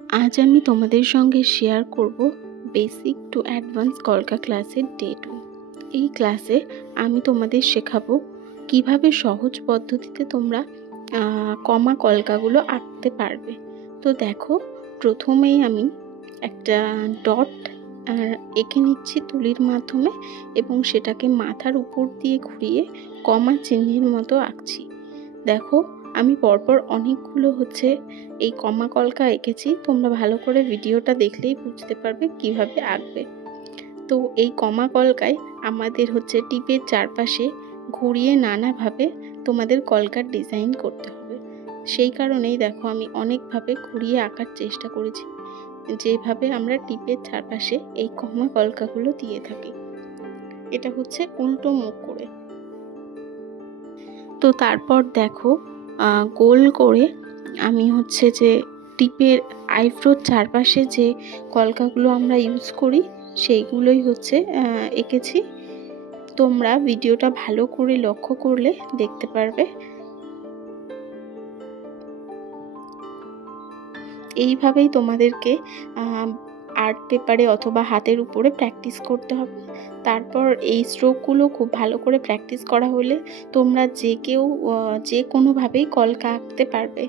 আজ আমি তোমাদের সঙ্গে শেয়ার করব বেসিক টু অ্যাডভান্স কলকা ক্লাসের ডে 2। এই ক্লাসে আমি তোমাদের শেখাবো কিভাবে সহজ পদ্ধতিতে তোমরা কমা কলকাগুলো আঁকতে পারবে। তো দেখো, প্রথমেই আমি একটা ডট এঁকে নিচ্ছি তুলির মাধ্যমে এবং সেটাকে মাথার উপর দিয়ে ঘুরিয়ে কমা চিহ্নের মতো আঁকছি। দেখো, আমি পরপর অনেকগুলো এই কমা কলকা এঁকেছি। তোমরা ভালো করে ভিডিওটা দেখলেই বুঝতে পারবে কিভাবে আঁকবে। তো এই কমা কলকায় আমাদের টিপের চারপাশে ঘুরিয়ে নানাভাবে তোমাদের কলকার ডিজাইন করতে হবে। সেই কারণেই দেখো আমি অনেকভাবে ঘুরিয়ে আঁকার চেষ্টা করেছি, যেভাবে আমরা টিপের চারপাশে এই কমা কলকাগুলো দিয়ে থাকি। এটা উল্টো মুখ করে। তো তারপর দেখো, গোল করে আমি যে টিপের আইব্রোর চারপাশে যে কলকাগুলো আমরা ইউজ করি সেইগুলোই এঁকেছি। তোমরা ভিডিওটা ভালো করে লক্ষ্য করলে দেখতে পারবে। এইভাবেই তোমাদেরকে আর্ট পেপারে অথবা হাতের উপরে প্র্যাকটিস করতে হবে। তারপর এই স্ট্রোকগুলো খুব ভালো করে প্র্যাকটিস করা হলে তোমরা যে কোনোভাবেই কলকা আঁকতে পারবে।